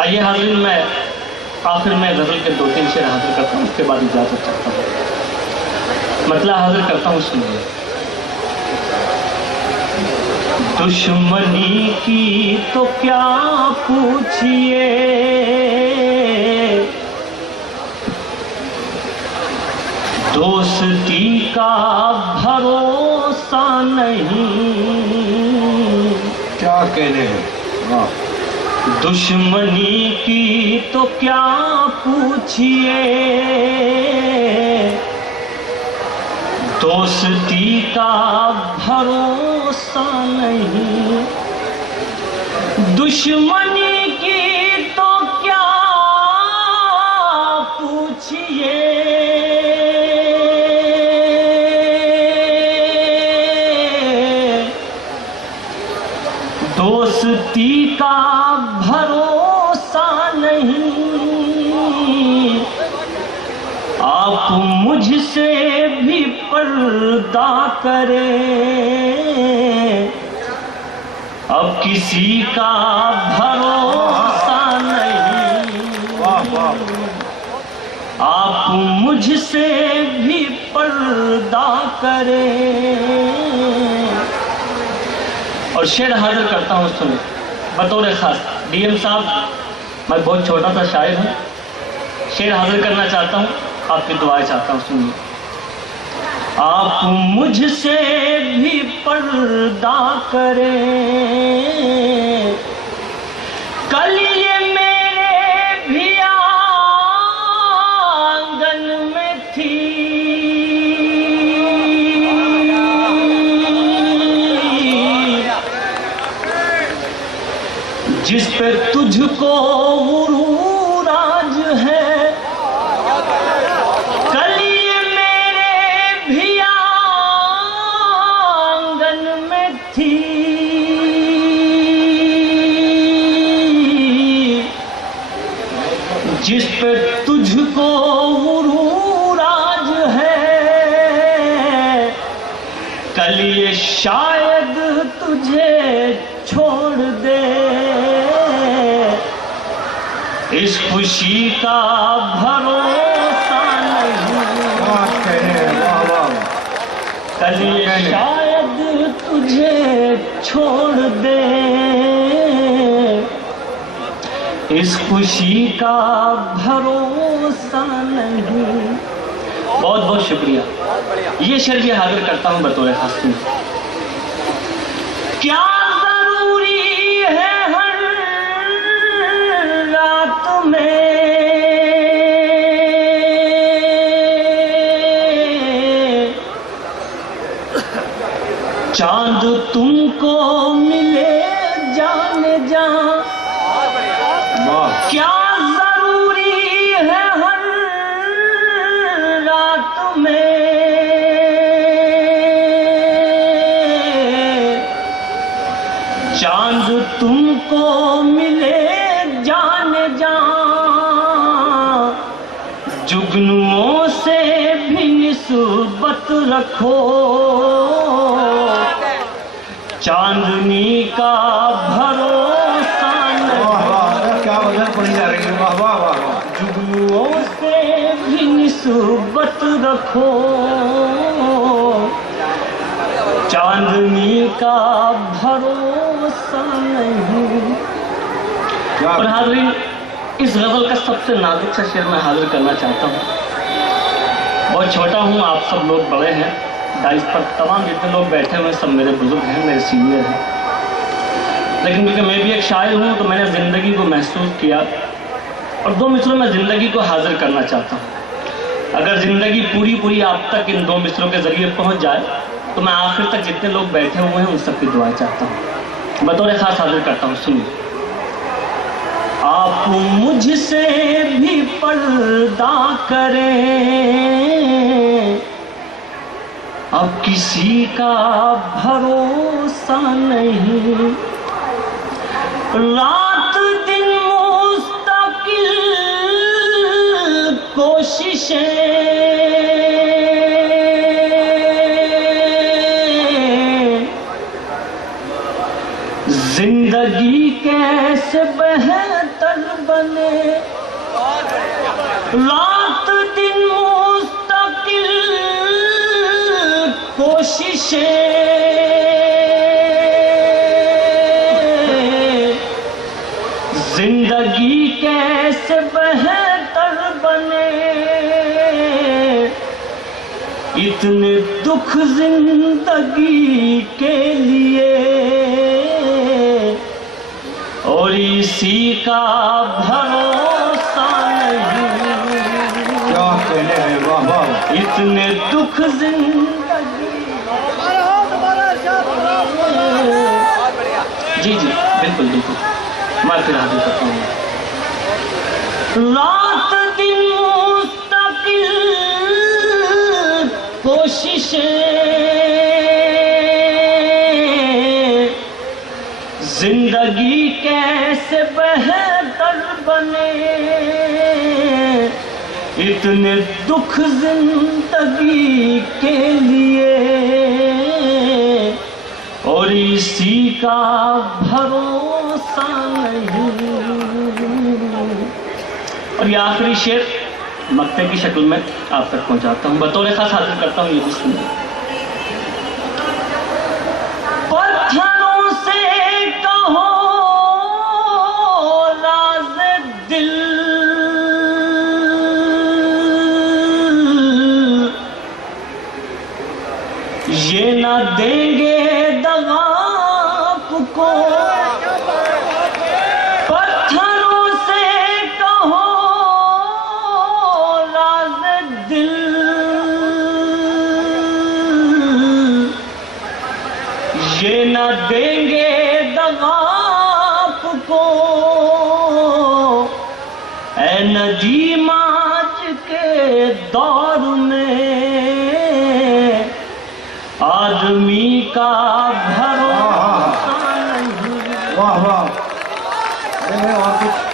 आइए हाज़रीन, मैं आखिर में गज़ल के 2-3 शेर हाजिर करता हूँ, उसके बाद इजाज़त चाहता हूँ। मतलब हाजिर करता हूँ, सुनिए। दुश्मनी की तो क्या पूछिए, दोस्ती का भरोसा नहीं। क्या कहने हैं। दुश्मनी की तो क्या पूछिए, दोस्ती का भरोसा नहीं। दुश्मनी की तो क्या पूछिए, दोस्ती का भरोसा नहीं। आप मुझसे भी पर्दा करें, अब किसी का भरोसा नहीं। आप मुझसे भी पर्दा करें। और शेर हाजिर करता हूँ, सुनो। बतौर खास डीएम साहब, मैं बहुत छोटा सा शायर हूँ, शेर हाजिर करना चाहता हूँ, आपकी दुआएं चाहता हूँ, सुनिए। आप मुझसे भी पर्दा करें, कल ये मेरे भी आंगन में थी। जिस पे तुझको गुरूर आज है, कल ये मेरे भी आंगन में थी। जिस पे तुझको गुरूर आज है, कल ये शायद तुझे छोड़ दे। इस खुशी का भरोसा नहीं, कल ये शायद तुझे छोड़ दे। इस खुशी का भरोसा नहीं। बहुत बहुत शुक्रिया। ये शेर भी हाजिर करता हूँ बतौर खास। क्या जरूरी है हर रात में चांद तुमको मिले जाने जा। क्या जरूरी है हर रात में चांद तुमको मिले जाने जा। जुगनुओं से भी निस्बत रखो, चांदनी का भरोसा नहीं। क्या वजह पड़ी जा रही है। वाह वाह वाह। जुगनुओं से भी निस्बत रखो, चांदनी का भरोसा नहीं। और हाज़रीन, इस गज़ल का सबसे नाजुक सा शेर मैं हाजिर करना चाहता हूँ। बहुत छोटा हूँ, आप सब लोग बड़े हैं, डाइस पर तमाम जितने लोग बैठे हुए हैं सब मेरे बुजुर्ग हैं, मेरे सीनियर हैं। लेकिन क्योंकि मैं भी एक शायर हूँ तो मैंने ज़िंदगी को महसूस किया और 2 मिसरों में ज़िंदगी को हाजिर करना चाहता हूँ। अगर ज़िंदगी पूरी पूरी आप तक इन 2 मिसरों के ज़रिए पहुँच जाए तो मैं आखिर तक जितने लोग बैठे हुए हैं उन सबकी दुआएं चाहता हूँ। बतौर खास हाजिर करता हूँ, सुनिए। आप मुझसे भी पर्दा करें, अब किसी का भरोसा नहीं। रात दिन मुस्तकिल कोशिशें, जिंदगी कैसे बेहतर बने, रात दिन मुस्तकिल कोशिशें, जिंदगी कैसे बेहतर बने, इतने दुख जिंदगी के लिए, और इसी का भरोसा नहीं। क्या कहने हैं, वाह वाह। इतने दुख जिंदगी। जी जी बिल्कुल बिल्कुल, मैं फिर हाजिर करता हूँ। रात दिन मुस्तकिल कोशिशें, जिंदगी कैसे बेहतर बने, इतने दुख जिंदगी के लिए, और इसी का भरोसा नहीं। और ये आखिरी शेर मक्ते की शक्ल में आप तक पहुंचाता हूं, बतौर खास हाजिर करता हूं। ये भी सुनिए। पत्थरों से कहो राज़ दिल, ये ना देंगे दगा आपको। पत्थरों से कहो राज़ दिल, ये ना देंगे दगा आपको। ऐ नदीम आज के दौर में आदमी का भरोसा नहीं। वाह वाह। और कुछ